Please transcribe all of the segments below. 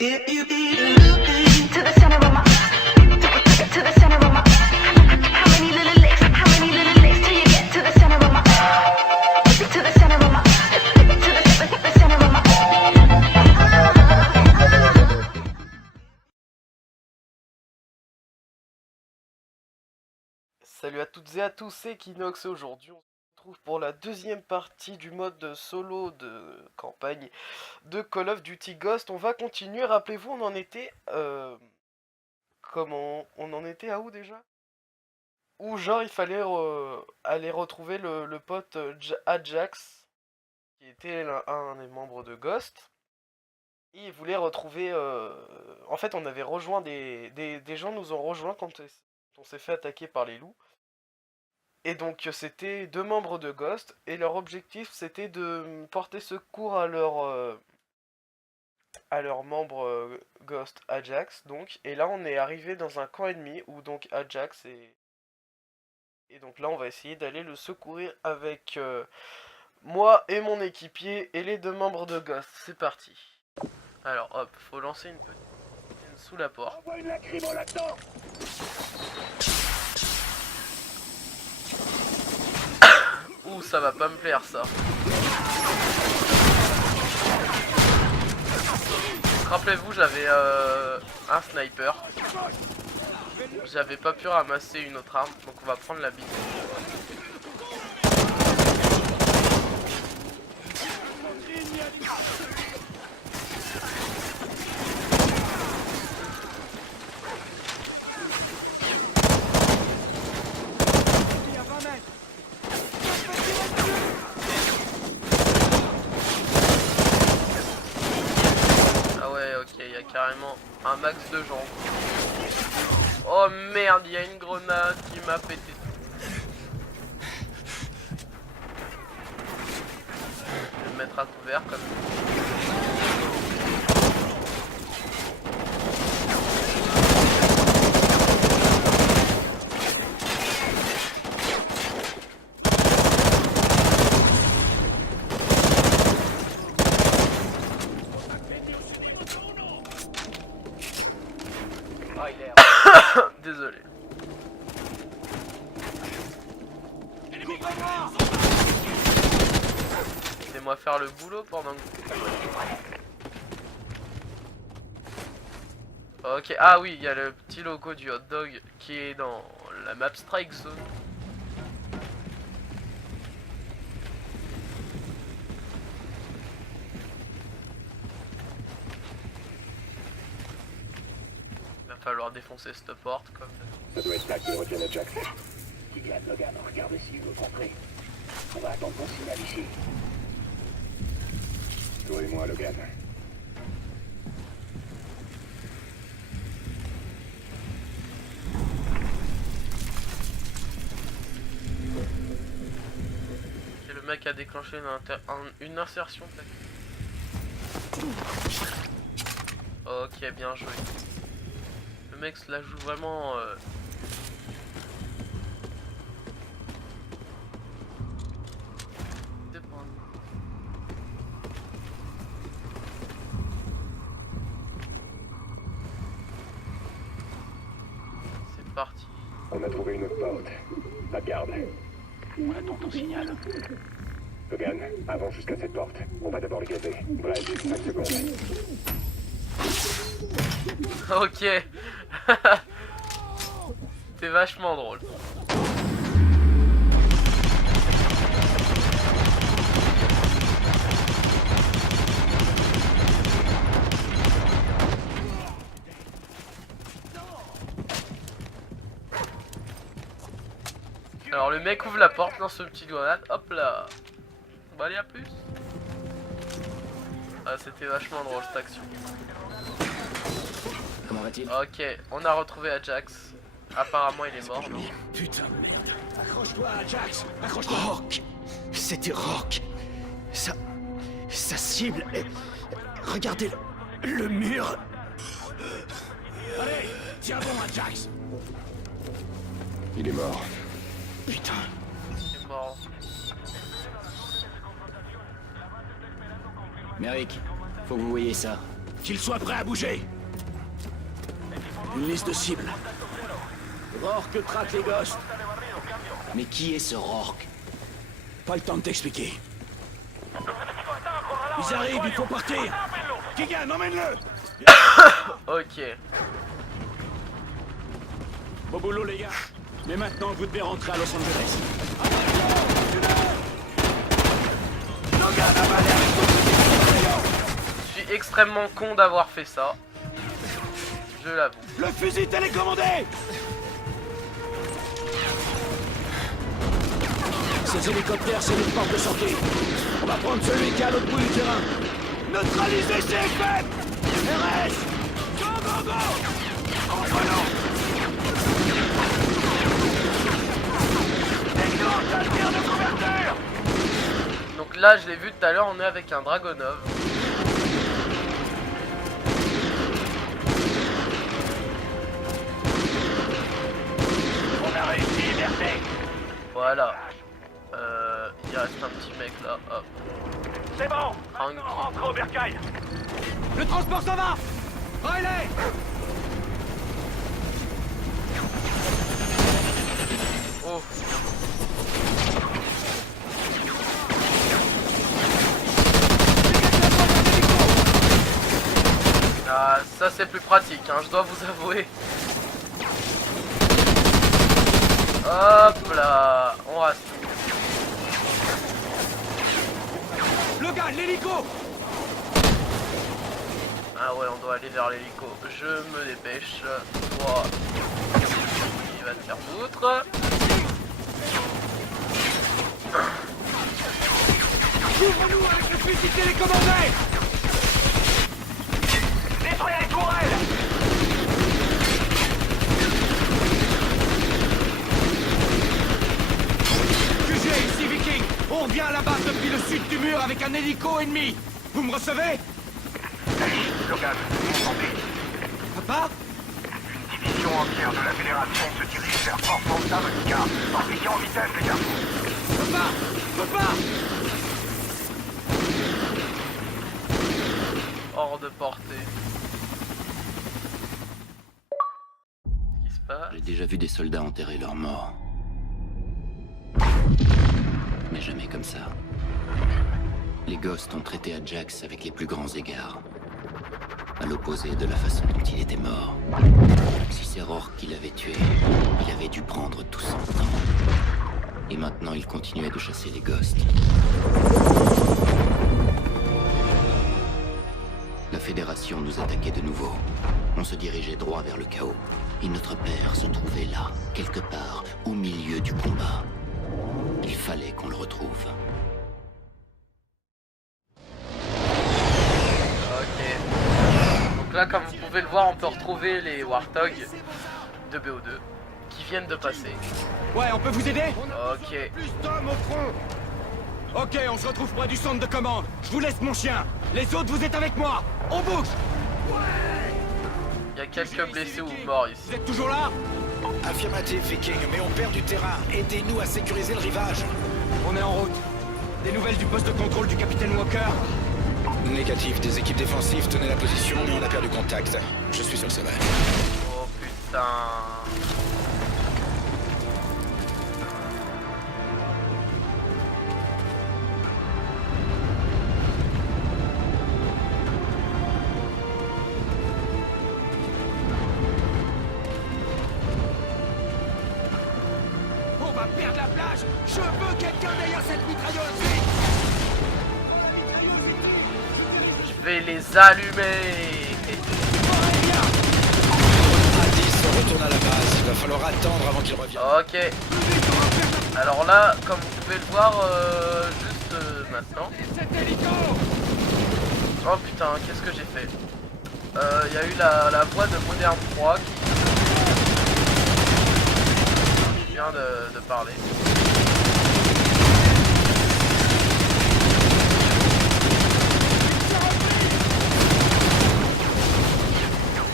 If you to the center of my to the center of my how many little licks till you get to the center of my to the center of my to the center of my Salut à toutes et à tous, c'est Kinox. Aujourd'hui on se retrouve pour la deuxième partie du mode solo de campagne de Call of Duty Ghost. On va continuer, rappelez-vous on en était... comment... On en était à où déjà? Où genre il fallait aller retrouver le pote Ajax, qui était un des membres de Ghost. Et il voulait retrouver... En fait on avait rejoint des gens nous ont rejoints quand on s'est fait attaquer par les loups. Et donc c'était deux membres de Ghost, et leur objectif c'était de porter secours à leur membre Ghost Ajax, donc. Et là on est arrivé dans un camp ennemi où donc Ajax est... Et donc là on va essayer d'aller le secourir avec moi et mon équipier et les deux membres de Ghost. C'est parti. Alors hop, faut lancer une petite mine sous la porte. Envoie une lacrymo là-dedans. Ouh, ça va pas me plaire ça. Rappelez-vous, j'avais un sniper. J'avais pas pu ramasser une autre arme, donc on va prendre la bite. Ah ouais, ok, il y a carrément un max de gens. Oh merde, il y a une grenade qui m'a pété. Je vais me mettre à couvert comme ça. Désolé. Laissez-moi faire le boulot pendant que... Ok, ah oui, il y a le petit logo du hot dog qui est dans la map Strike Zone. Il va falloir défoncer cette porte comme ça. Ça doit être là qu'ils retiennent Ajax. Tiglan, Logan, regarde ici, vous comprenez. On va attendre ton signal ici. Toi et moi, Logan. Et le mec a déclenché une insertion. Ok, bien joué. Le mec se la joue vraiment... C'est parti. On a trouvé une autre porte. La garde. On attend ton signal. Logan, avance jusqu'à cette porte. On va d'abord les gazer. Bref, 5 secondes. Ok. C'est vachement drôle. Alors le mec ouvre la porte, lance une petite grenade, hop là. Bah allez, à plus. Ah, c'était vachement drôle cette action. Comment va-t-il? Ok, on a retrouvé Ajax. Apparemment il est mort, non? Putain de merde. Accroche-toi, Ajax. Accroche-toi. Rock. C'était Rock. Sa cible est... Regardez le mur. Allez, tiens bon, Ajax. Il est mort. Putain. Il est mort. Merrick, faut que vous voyez ça. Qu'il soit prêt à bouger. Une liste de cibles. Rourke traque les ghosts. Mais qui est ce Rourke? Pas le temps de t'expliquer. Ils arrivent, il faut partir. Keegan, emmène-le. Ok. Beau boulot, les gars. Mais maintenant, vous devez rentrer à Los Angeles. Je suis extrêmement con d'avoir fait ça. Je l'avoue. Le fusil télécommandé. Ces hélicoptères, c'est une porte de sortie. On va prendre celui qui est à l'autre bout du terrain. Neutralisez CFM. RS. Go, go, go. Envoyons. De couverture. Donc là, je l'ai vu tout à l'heure, on est avec un Dragonov. On a réussi, merci. Voilà. Il reste un petit mec là. Hop. C'est bon. Tranquille. Rentre au bercail. Le transport, ça va. Riley. Oh. Ah, ça c'est plus pratique, hein, je dois vous avouer. Hop là, on reste. Le gars, l'hélico. Ah ouais, on doit aller vers l'hélico. Je me dépêche. Toi, il va te faire foutre. Ouvre-nous avec le fusil télécommandé. Détruisez les tourelles. QG, ici Viking. On vient à la base depuis le sud du mur avec un hélico ennemi. Vous me recevez? Logan, entendez. Papa? Une division entière de la Fédération se dirige vers Fort Santa Monica. Partez en vitesse, les gars. Papa! Papa! Hors de portée. Qu'est-ce qui se passe? J'ai déjà vu des soldats enterrer leurs morts. Mais jamais comme ça. Les Ghosts ont traité Ajax avec les plus grands égards. À l'opposé de la façon dont il était mort. Si c'est Rourke qui l'avait tué, il avait dû prendre tout son temps. Et maintenant, il continuait de chasser les Ghosts. La Fédération nous attaquait de nouveau. On se dirigeait droit vers le chaos. Et notre père se trouvait là, quelque part, au milieu du combat. Il fallait qu'on le retrouve. Ok. Donc là, comme vous pouvez le voir, on peut retrouver les Warthogs de BO2 qui viennent de passer. Ouais, on peut vous aider? Ok. Plus d'hommes au front! Ok, on se retrouve près du centre de commande. Je vous laisse mon chien. Les autres, vous êtes avec moi. On bouge! Il y a quelques blessés ou morts ici. Vous êtes toujours là? Affirmatif, Viking, mais on perd du terrain. Aidez-nous à sécuriser le rivage. On est en route. Des nouvelles du poste de contrôle du capitaine Walker? Négatif, des équipes défensives tenaient la position, mais on a perdu contact. Je suis sur le sommet. Oh putain. On va perdre la plage. Je veux quelqu'un derrière cette mitrailleuse, vite! Je vais les allumer. À 10, on retourne à la base. Il va falloir attendre avant qu'il revienne. Ok. Alors là, comme vous pouvez le voir, juste maintenant. Cet hélico! Oh putain, qu'est-ce que j'ai fait? Il y a eu la voix de Modern 3 qui vient de parler.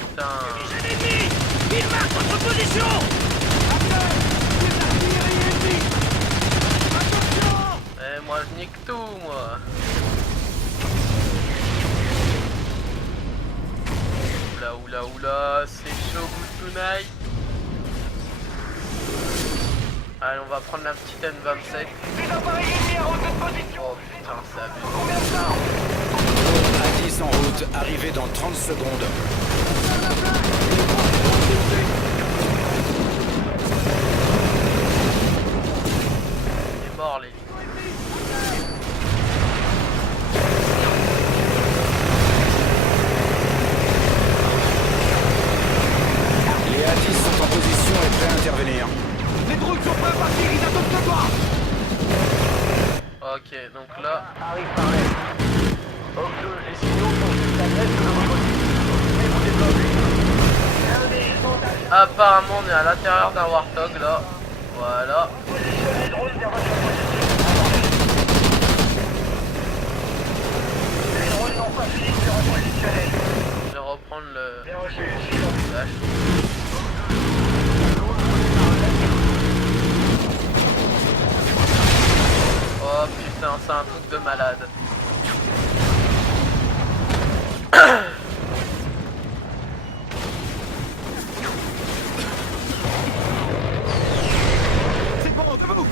Putain. Il marque votre position! Eh, moi je nique tout, moi. Oula oula, c'est chaud good tonight. Allez, on va prendre la petite N27. Oh putain, c'est abusé. À 10 en route, arrivé dans 30 secondes. Il est mort, les gars. Les A10 sont en position et prêts à intervenir. Les drones sont prêts à partir, ils attendent que toi. Ok, donc là, Arrive par l'est. Octo, les signaux sont juste à l'est de vos positions. Mais vous développez. apparemment on est à l'intérieur d'un Warthog là. Voilà. Positionnez le drone vers votre position. Les drones n'ont pas fini de se repositionner. Je vais reprendre le Bien reçu, silence. flash. Oh putain, c'est un truc de malade. C'est bon, debout.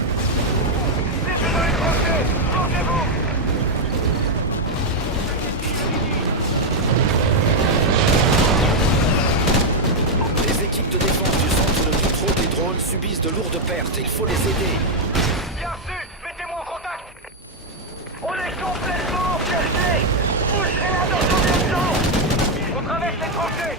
Les équipes de défense du centre de contrôle des drones subissent de lourdes pertes. Il faut les aider. Bien sûr, mettez-moi en contact. On est complètement encerclés. Bougerez là dans combien de temps? On traverse les tranchées.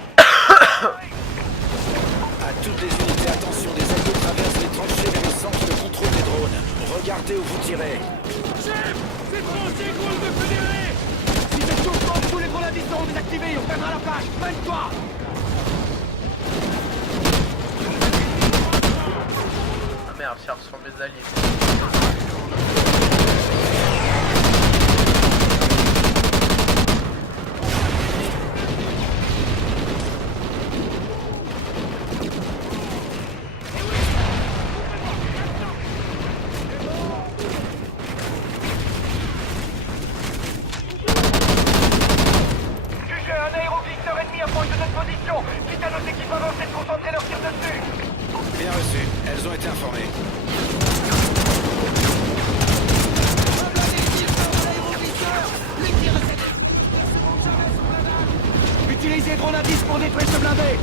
À toutes les unités, attention, des alliés traversent les tranchées vers le centre de contrôle des drones. Regardez où vous tirez. Chef, c'est tranché, drone de fédéré. Si cette chose tombe, tous les drones à 10 seront désactivés. On perdra la plage. Mène-toi. Ah merde, je cherche sur mes alliés. Jugez un aéroglisseur ennemi approche de notre position. Quitte à nos équipes avancées de concentrer leur tir dessus. Bien reçu. Elles ont été informées. Utilisez drone à 10 pour détruire ce blindé.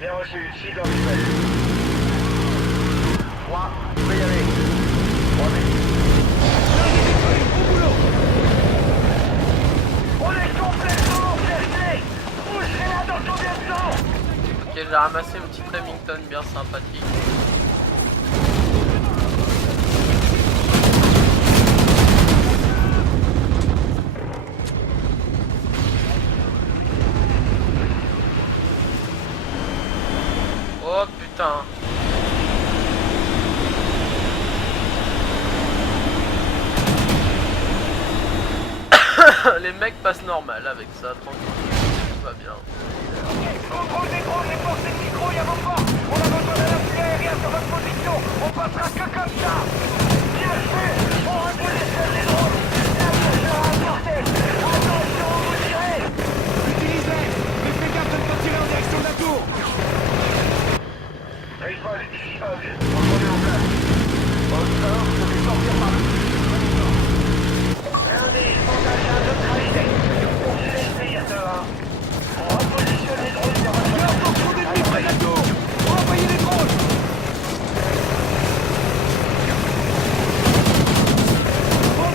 Bien reçu, cible visuelle. 3, vous pouvez y aller. 3 minutes. Au boulot. On est complètement encerclés. Bougerez là dans combien de temps? Ok, j'ai ramassé une petite Remington bien sympathique. Oh putain. Les mecs passent normal avec ça, tranquille. Tout va bien. Contrôle des drones, les forces et le micro, y'a vos forces. On a besoin d'un appui aérien sur votre position. On passera que comme ça. Bien sûr, on repositionne les drones. L'avion sera apporté. Attention, vous tirez. Utilisez. Mais fais gaffe de ne pas tirer en direction de la tour. Baseball, ici Hug. Contrôlez en place. Hug 1, vous devez sortir par le Lundi, sondage à neutralité. On se laisse finir de 1. On repositionne les drones sur votre Il y a encore trop d'ennemis près de la tour. Envoyez les drones. Bon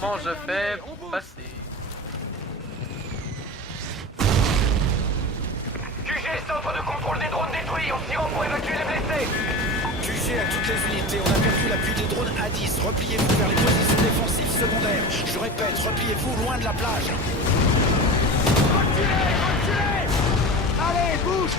Comment je fais pour passer? QG, centre de contrôle des drones détruits, on tire pour évacuer les blessés. QG à toutes les unités, on a perdu l'appui des drones A10. Repliez-vous vers les positions défensives secondaires. Je répète, repliez-vous loin de la plage. Reculez, reculez! Allez, bouge!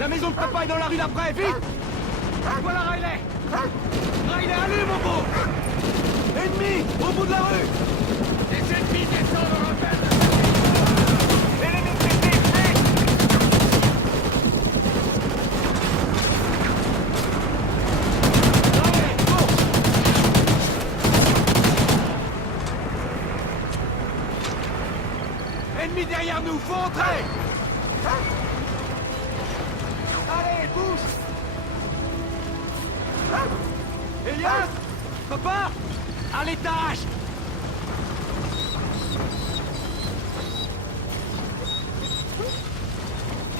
La maison de papa est dans la rue d'après, vite! Voilà Riley! Riley, allume mon beau! Ennemi, au bout de la rue! Les ennemis descendent en rappel! L'ennemi critique, vite! Riley, cours! Ennemi derrière nous, faut entrer! Allez, bouge! Elias! Papa! À l'étage!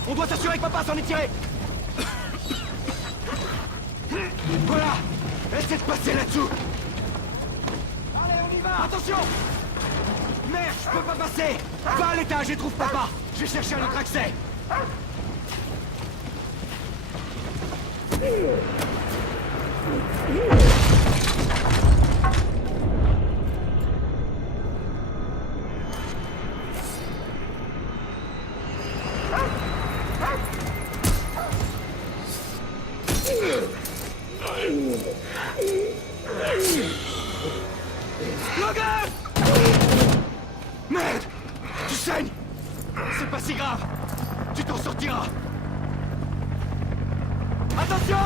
On doit s'assurer que papa s'en est tiré! Voilà! Essaie de passer là-dessous! Allez, on y va! Attention! Merde, je peux pas passer! Va à l'étage et trouve papa! Je vais chercher un autre accès! Logan! Merde! Tu saignes! C'est pas si grave! Tu t'en sortiras! Attention!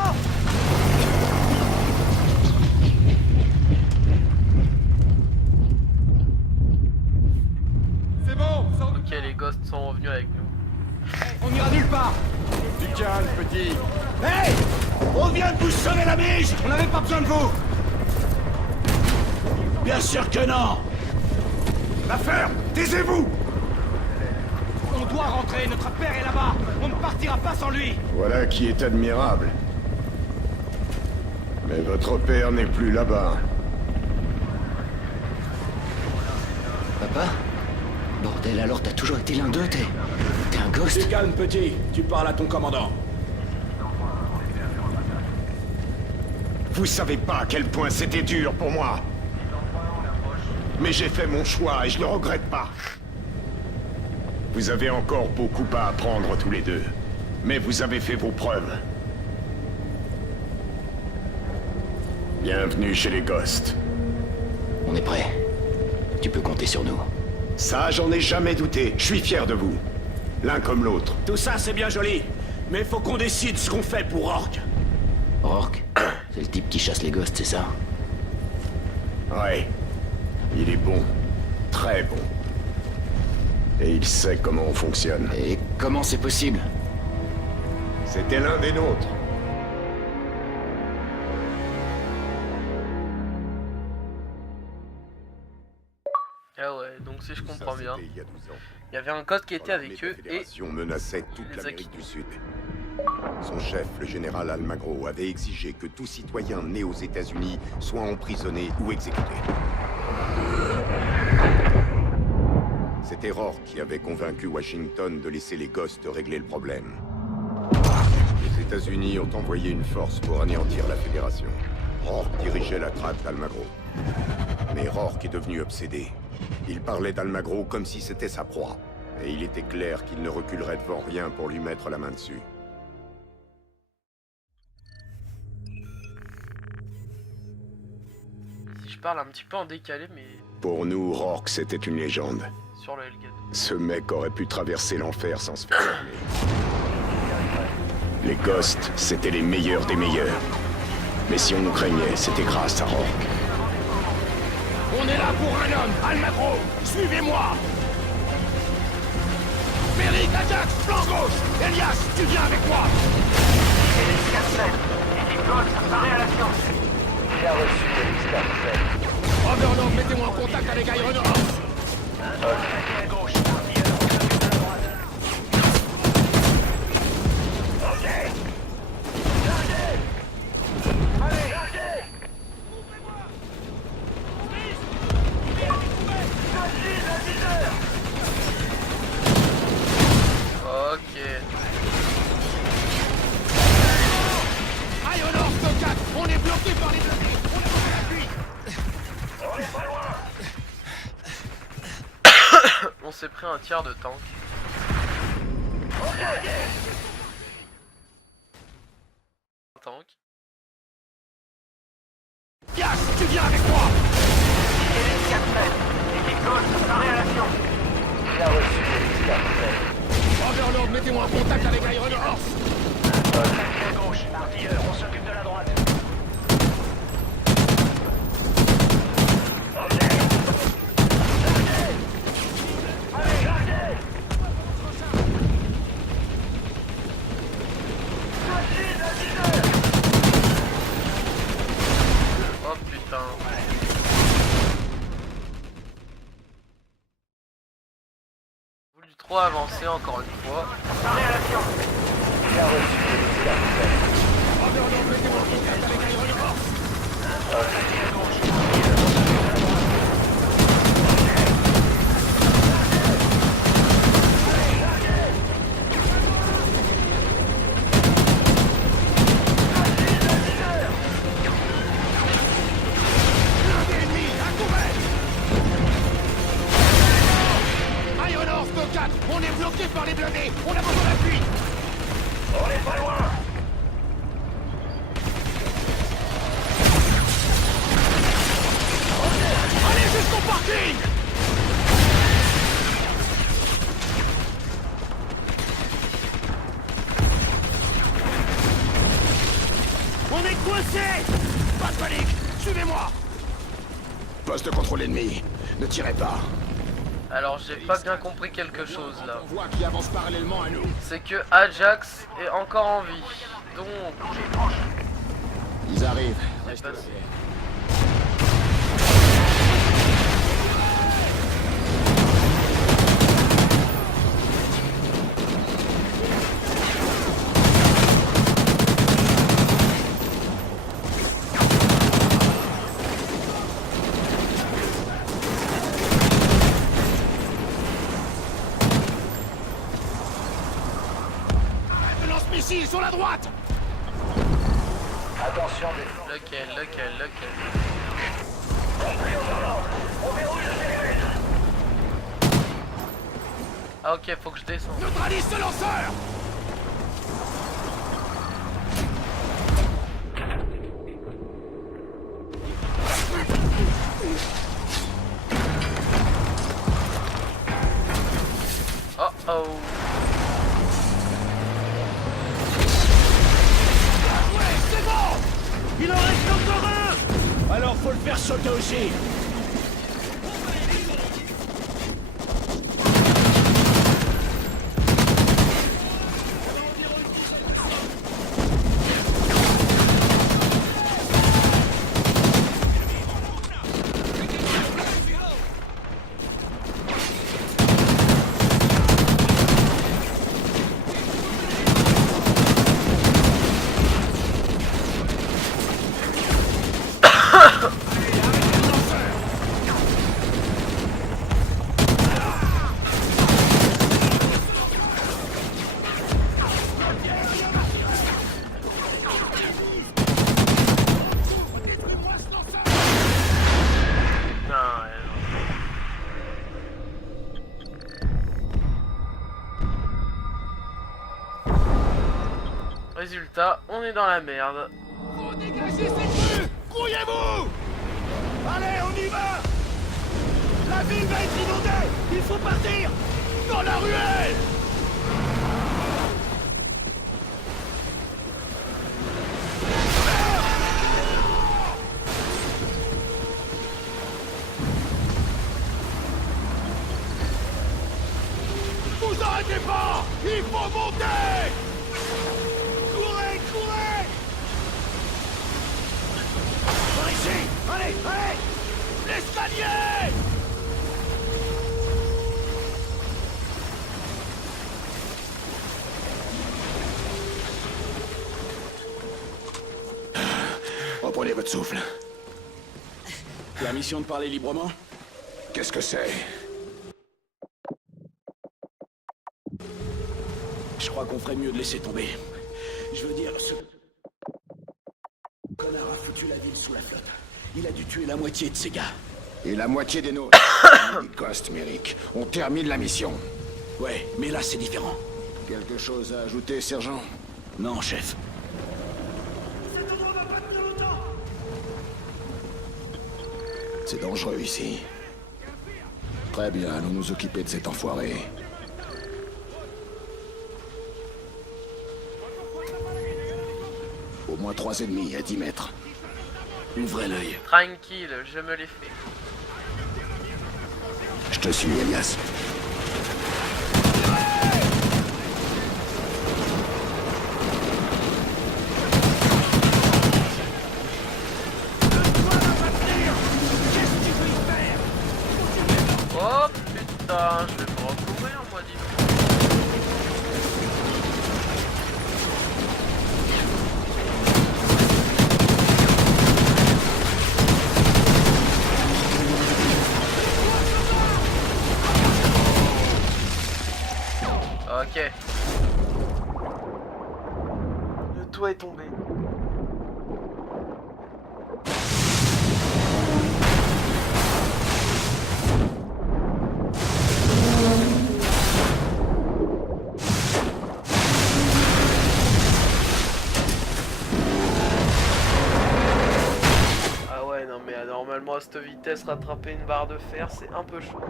C'est bon! Ok, les ghosts sont revenus avec nous. On ira nulle part! Du calme, petit. Hey! On vient de vous sauver la mise! On n'avait pas besoin de vous! Bien sûr que non! La ferme! Taisez-vous! On doit rentrer, notre père est là-bas! On ne partira pas sans lui! Voilà qui est admirable. Mais votre père n'est plus là-bas. Papa? Bordel, alors t'as toujours été l'un d'eux, t'es un ghost? Du calme, petit. Tu parles à ton commandant. Vous savez pas à quel point c'était dur pour moi. Mais j'ai fait mon choix et je le regrette pas. Vous avez encore beaucoup à apprendre tous les deux. Mais vous avez fait vos preuves. Bienvenue chez les Ghosts. On est prêt. Tu peux compter sur nous. Ça, j'en ai jamais douté. Je suis fier de vous. L'un comme l'autre. Tout ça, c'est bien joli. Mais faut qu'on décide ce qu'on fait pour Orc. Rourke, c'est le type qui chasse les ghosts, c'est ça? Ouais. Il est bon. Très bon. Et il sait comment on fonctionne. Et comment c'est possible? C'était l'un des nôtres. Ah ouais, donc si je comprends bien, Il y a 12 ans. il y avait un ghost qui était avec eux La et Fédération menaçait toute les a l'Amérique quittés. du Sud. Son chef, le général Almagro, avait exigé que tout citoyen né aux États-Unis soit emprisonné ou exécuté. C'était Rourke qui avait convaincu Washington de laisser les Ghosts régler le problème. Les États-Unis ont envoyé une force pour anéantir la Fédération. Rourke dirigeait la traque d'Almagro. Mais Rourke est devenu obsédé. Il parlait d'Almagro comme si c'était sa proie. Et il était clair qu'il ne reculerait devant rien pour lui mettre la main dessus. si je parle un petit peu en décalé, mais Pour nous, Rourke, c'était une légende. sur le Hellgate. Ce mec aurait pu traverser l'enfer sans se faire fermer. Les Ghosts, c'étaient les meilleurs des meilleurs. Mais si on nous craignait, c'était grâce à Rourke. On est là pour un homme, Almagro. Suivez-moi. Merrick, Ajax, flanc gauche. Elias, tu viens avec moi. Félix 47, équipe Ghost, paré à l'action. Bien reçu, Félix 47. Overlord, mettez-moi en contact avec Ironheart. À gauche, Aïe, au nord, Stock 4, on est bloqué par les blindés. On a besoin d'appui. On est pas loin. On s'est pris un tiers de tank. Un tank. Yash, tu viens avec moi. Élite 4 mètres. Équipe Ghost, paré à l'action. Bien reçu, Élite 4 mètres. Overlord, mettez-moi en contact avec Iron Horse. À gauche, artilleur, on s'occupe de la droite. Allez, chargez. Oh putain. Voulu trop avancer encore une fois. Paré à l'action. Bien reçu, Élite 4 mètres. Overlord, mettez-moi en contact avec Iron Horse. À gauche, artilleur, on s'occupe de la droite. Blindé ennemi, à couvert. Iron Horse, Stock 4, on est bloqué par les blindés. On a besoin d'appui. On est pas loin. Allez jusqu'au parking. On est coincé. Pas de panique, suivez-moi. Poste de contrôle ennemi, ne tirez pas. Alors j'ai pas bien compris quelque chose là. On voit qui avance parallèlement à nous. C'est que Ajax est encore en vie. Donc, Ils arrivent. c'est passé. Lance-missile sur la droite. Attention, des Lequel? on verrouille le périmètre. Ah ok, faut que je descende. Neutralise ce lanceur. Oh oh. Ouais, c'est bon. Il en reste encore un. Alors faut le faire sauter aussi. Résultat, on est dans la merde. Faut dégager ces crues. Grouillez-vous. Allez, on y va. La ville va être inondée. Il faut partir. Dans la ruelle. Vous arrêtez pas. Il faut monter. Courez, courez. Par ici. Allez, allez. L'escalier. Reprenez votre souffle. Permission de parler librement? Qu'est-ce que c'est? Je crois qu'on ferait mieux de laisser tomber. Je veux dire, connard a foutu la ville sous la flotte. Il a dû tuer la moitié de ses gars. Et la moitié des nôtres. Ghost, Merrick. On termine la mission. Ouais, mais là c'est différent. Quelque chose à ajouter, sergent? Non, chef. C'est dangereux ici. Très bien, allons nous occuper de cet enfoiré. Au moins 3 ennemis à 10 mètres. Ouvrez l'œil. Tranquille, je me l'ai fait. Je te suis, Elias. Oh putain, je vais me recourir moi dis donc. Ok. Le toit est tombé. Ah ouais, non mais normalement à cette vitesse, rattraper une barre de fer, c'est un peu chaud.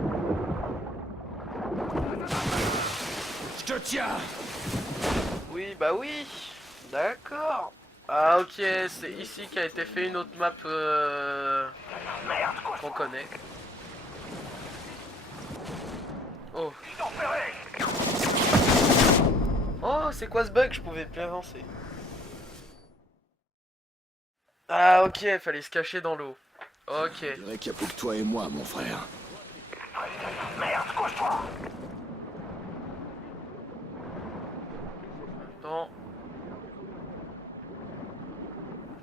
Je te tiens. Oui, bah oui. D'accord. Ah ok, c'est ici qu'a été fait une autre map qu'on connaît. Oh. Oh, c'est quoi ce bug? Je pouvais plus avancer. Ah ok, fallait se cacher dans l'eau. Ok. Je dirais qu'il n'y a plus que toi et moi, mon frère. Attends.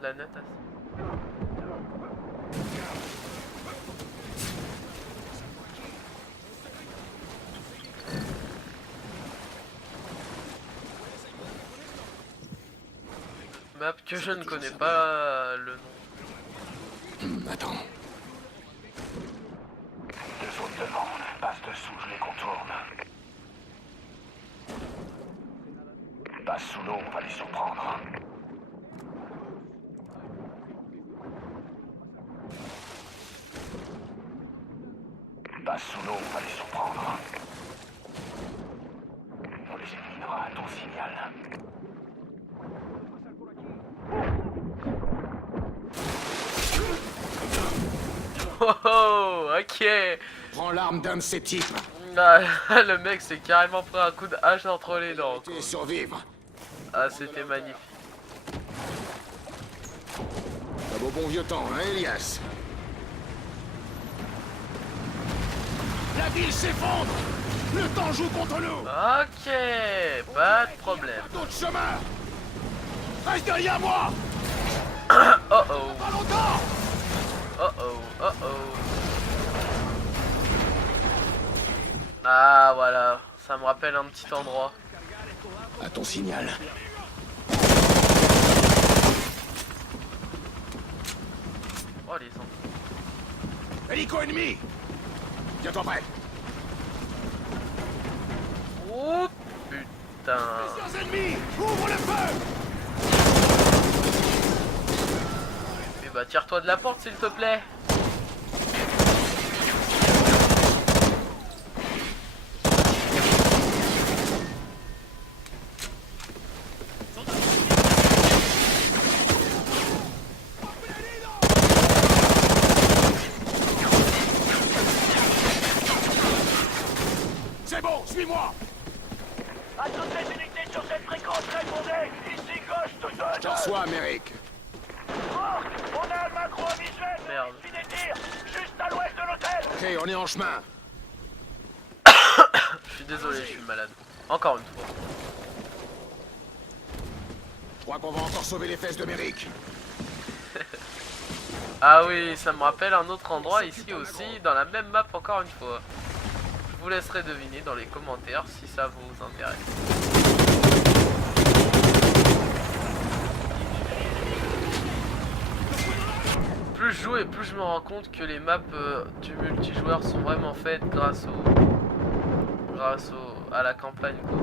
La natation. Map que je ne connais pas le nom. Attends. Deux autres demandes. Passe dessous, je les contourne. Passe sous l'eau, on va les surprendre. Passe sous l'eau, on va les surprendre. On les éliminera à ton signal. Oh oh, ok. Prends l'arme d'un de ces types. Ah, le mec s'est carrément pris un coup de hache entre les dents. Et survivre. Ah, c'était magnifique. Comme au bon vieux temps, hein, Elias? La ville s'effondre. Le temps joue contre nous. Ok, pas de problème. D'autres chemins. Reste derrière moi. Oh oh, Pas longtemps. oh oh, oh oh. Ah voilà, ça me rappelle un petit endroit. À ton signal. Oh les zombies. Hélico ennemi. Tiens-toi prêt. Oh putain. Plusieurs ennemis. Ouvre le feu. Eh bah tire-toi de la porte s'il te plaît. C'est bon, suis-moi. À toutes les unités sur cette fréquence, répondez. Ici Ghost 2. Je te reçois, Merrick. Marc, on a un macro visuel. Merde. Puis des tirs, juste à l'ouest de l'hôtel. Ok, on est en chemin. Je suis désolé, je suis malade. Encore une fois. Je crois qu'on va encore sauver les fesses de Merrick. Ah oui, ça me rappelle un autre endroit ici aussi, dans la même map encore une fois. Je vous laisserai deviner dans les commentaires si ça vous intéresse. joue et plus je me rends compte que les maps du multijoueur sont vraiment faites grâce à la campagne, quoi.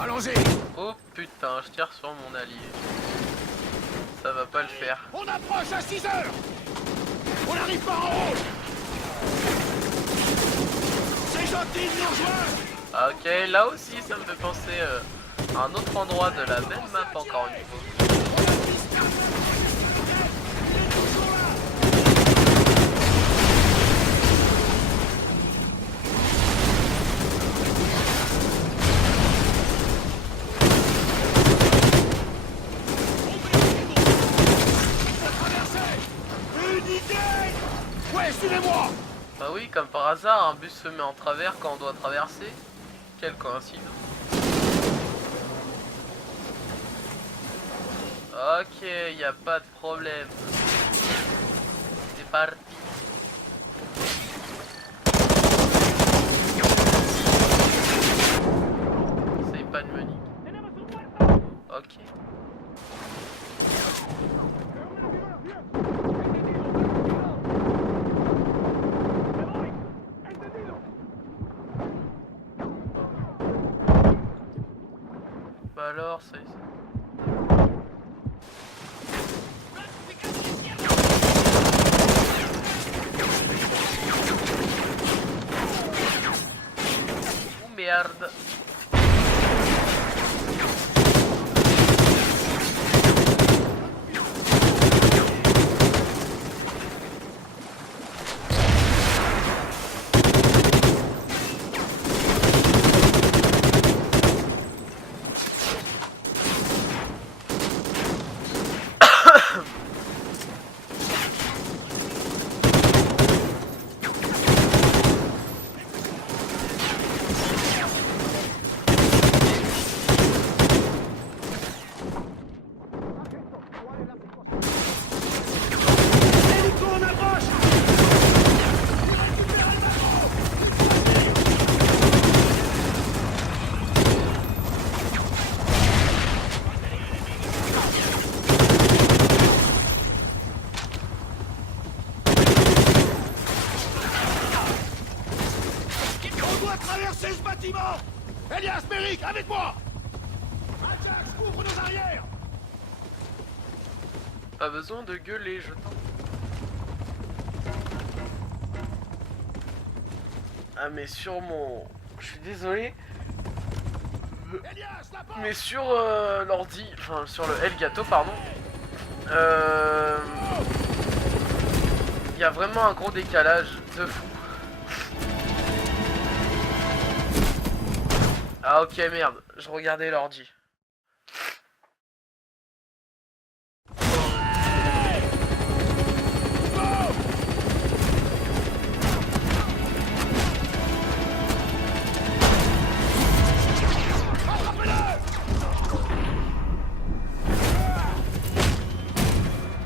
Allons-y. Oh putain, je tire sur mon allié. Ça va pas le faire. On approche à 6 heures. On arrive par en haut. C'est gentil de nous rejoindre. Ah, ok, là aussi ça me fait penser à un autre endroit de la même map encore une fois. Ouais, suivez-moi. Bah oui, comme par hasard, un bus se met en travers quand on doit traverser. Quelle coïncidence. Ok, y a pas de problème. C'est parti. C'est pas de menu. Ok. Bah alors, ça y est. Oh merde. On doit traverser ce bâtiment. Elias, Merrick, avec moi. Ajax, couvre nos arrières. Pas besoin de gueuler, je t'en. Ah mais sur mon... Je suis désolé. Elias, là-bas. Mais sur l'ordi, enfin sur le Elgato, pardon. Il y a vraiment un gros décalage de fou. Ah ok merde, je regardais l'ordi.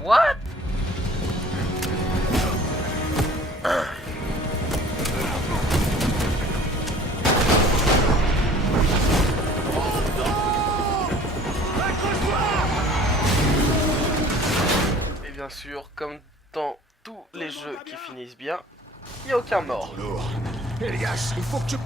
What? Et bien sûr, comme dans tous les jeux qui finissent bien, il n'y a aucun mort. Lourd. Elias, il faut que tu...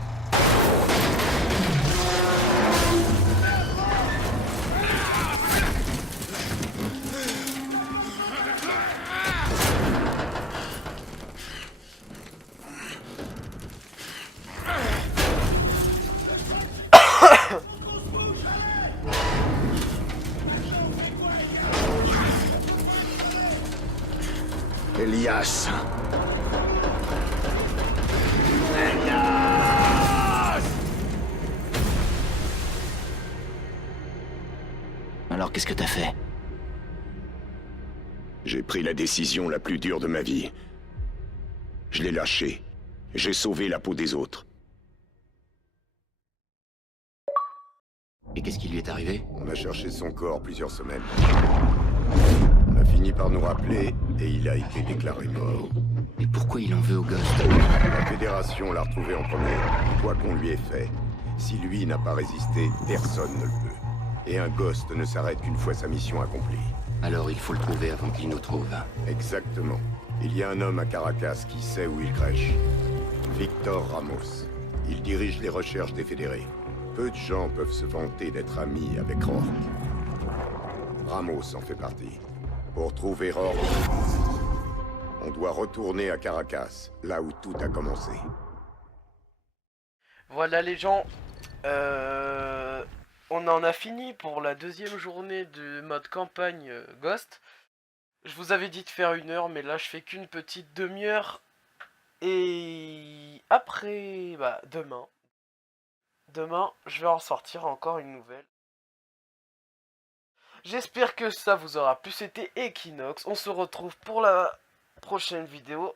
Elias. Alors qu'est-ce que t'as fait? J'ai pris la décision la plus dure de ma vie. Je l'ai lâché. J'ai sauvé la peau des autres. Et qu'est-ce qui lui est arrivé? On a cherché son corps plusieurs semaines. On a fini par nous rappeler et il a été déclaré mort. Et pourquoi il en veut au Ghost? La Fédération l'a retrouvé en premier, quoi qu'on lui ait fait. Si lui n'a pas résisté, personne ne le peut. Et un Ghost ne s'arrête qu'une fois sa mission accomplie. Alors il faut le trouver avant qu'il nous trouve. Exactement. Il y a un homme à Caracas qui sait où il crèche. Victor Ramos. Il dirige les recherches des fédérés. Peu de gens peuvent se vanter d'être amis avec Rourke. Ramos en fait partie. Pour trouver Rourke, on doit retourner à Caracas, là où tout a commencé. Voilà les gens, on en a fini pour la deuxième journée du mode campagne Ghost. Je vous avais dit de faire 1 heure, mais là je fais qu'une petite demi-heure. Et après, demain, je vais en sortir encore une nouvelle. J'espère que ça vous aura plu, c'était Equinox. On se retrouve pour la prochaine vidéo.